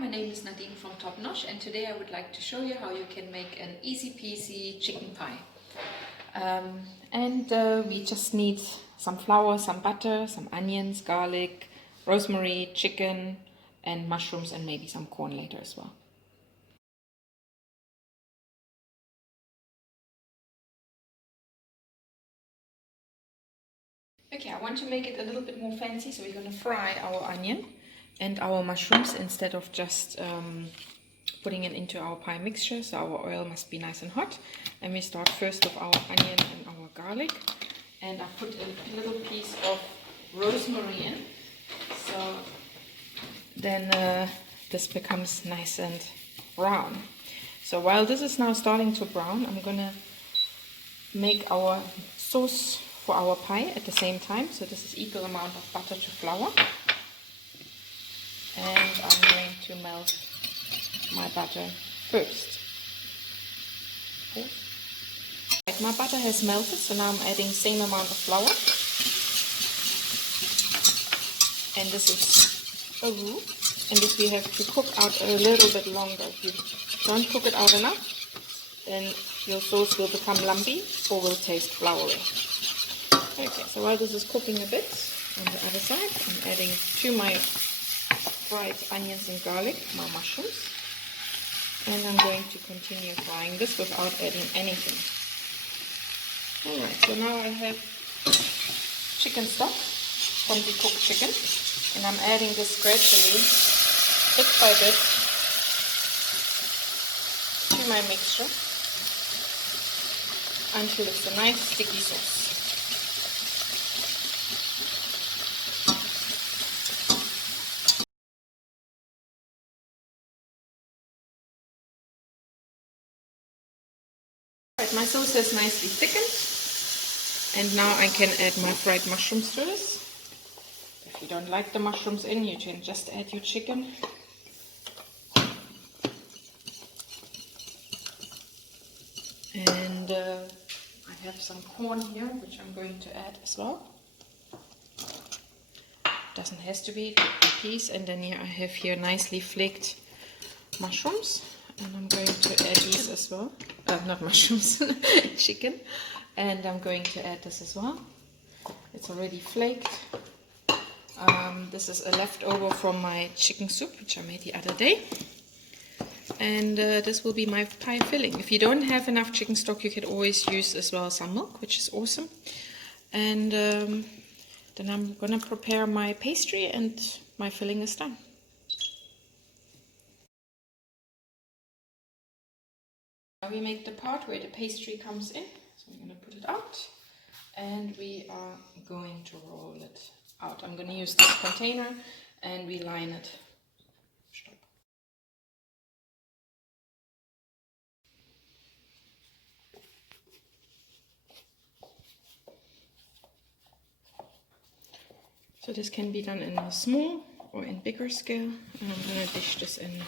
my name is Nadine from Nosh, and today I would like to show you how you can make an easy peasy chicken pie. We just need some flour, some butter, some onions, garlic, rosemary, chicken and mushrooms, and maybe some corn later as well. Okay, I want to make it a little bit more fancy, so we're going to fry our onion and our mushrooms instead of just putting it into our pie mixture. So our oil must be nice and hot, and we start first with our onion and our garlic, and I put a little piece of rosemary in, so then this becomes nice and brown. So while this is now starting to brown, I'm gonna make our sauce for our pie at the same time. So this is equal amount of butter to flour, and I'm going to melt my butter first. Right, my butter has melted, so now I'm adding same amount of flour, and this is a roux, and this we have to cook out a little bit longer. If you don't cook it out enough, then your sauce will become lumpy or will taste floury. Okay, so while this is cooking a bit on the other side, I'm adding to my fried onions and garlic my mushrooms, and I'm going to continue frying this without adding anything. Alright, so now I have chicken stock from the cooked chicken, and I'm adding this gradually, bit by bit, to my mixture until it's a nice sticky sauce. Right, my sauce has nicely thickened, and now I can add my fried mushrooms to this. If you don't like the mushrooms in, you can just add your chicken. And I have some corn here, which I'm going to add as well. Doesn't have to be a piece. And then here I have here nicely flaked mushrooms, and I'm going to add these as well. Not mushrooms, chicken. And I'm going to add this as well. It's already flaked. This is a leftover from my chicken soup, which I made the other day. And this will be my pie filling. If you don't have enough chicken stock, you could always use as well some milk, which is awesome. And then I'm gonna prepare my pastry, and my filling is done. Now we make the part where the pastry comes in. So I'm gonna put it out, and we are going to roll it out. I'm gonna use this container, and we line it. Stop. So this can be done in a small or in bigger scale, and I'm going to dish this in now.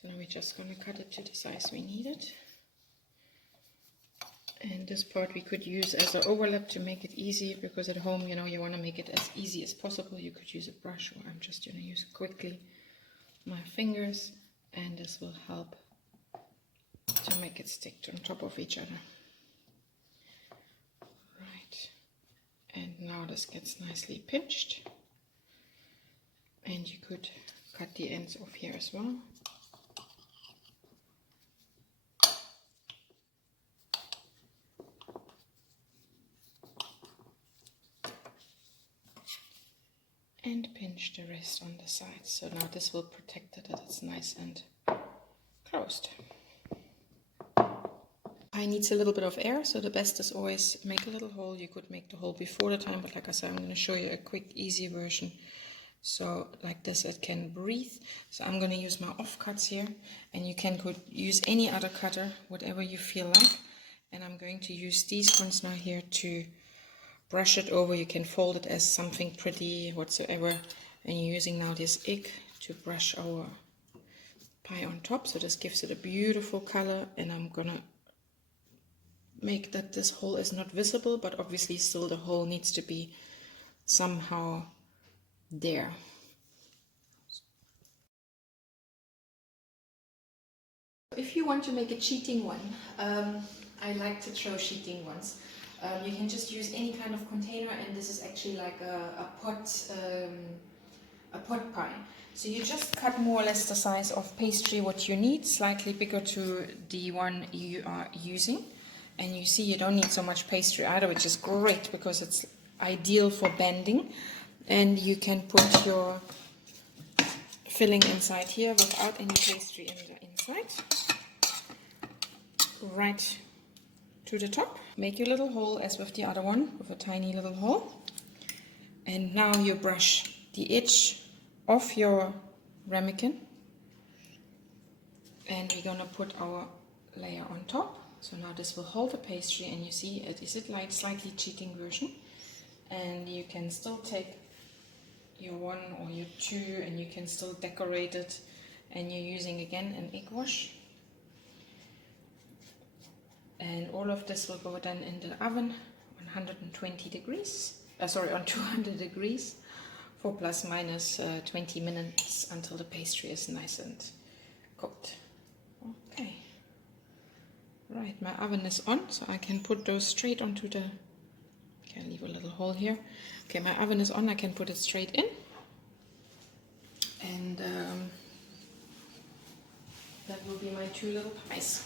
So now we're just going to cut it to the size we need it. And this part we could use as an overlap to make it easy, because at home, you know, you want to make it as easy as possible. You could use a brush, or I'm just going to use quickly my fingers, and this will help to make it stick on top of each other. Right, and now this gets nicely pinched, and you could cut the ends off here as well. And pinch the rest on the sides. So now this will protect it, that it's nice and closed. Pie needs a little bit of air, so the best is always make a little hole. You could make the hole before the time, but like I said, I'm going to show you a quick, easy version. So like this, it can breathe. So I'm going to use my offcuts here, and you can use any other cutter, whatever you feel like. And I'm going to use these ones now here to brush it over. You can fold it as something pretty whatsoever, And you're using now this egg to brush our pie on top, so this gives it a beautiful color. And I'm gonna make that this hole is not visible, but obviously still the hole needs to be somehow there. If you want to make a cheating one, I like to throw cheating ones. You can just use any kind of container, and this is actually like a pot pie. So you just cut more or less the size of pastry what you need, slightly bigger to the one you are using. And you see you don't need so much pastry either, which is great because it's ideal for bending. And you can put your filling inside here without any pastry in the inside. Right to the top. Make your little hole as with the other one, with a tiny little hole. And now you brush the edge of your ramekin. And we're gonna put our layer on top. So now this will hold the pastry, and you see it is it like slightly cheating version. And you can still take your one or your two, and you can still decorate it. And you're using again an egg wash. And all of this will go then in the oven on 120 degrees, on 200 degrees for plus minus 20 minutes until the pastry is nice and cooked. Okay. Right, my oven is on, so I can put those straight onto the, okay, I'll leave a little hole here. Okay, my oven is on, I can put it straight in. And that will be my two little pies.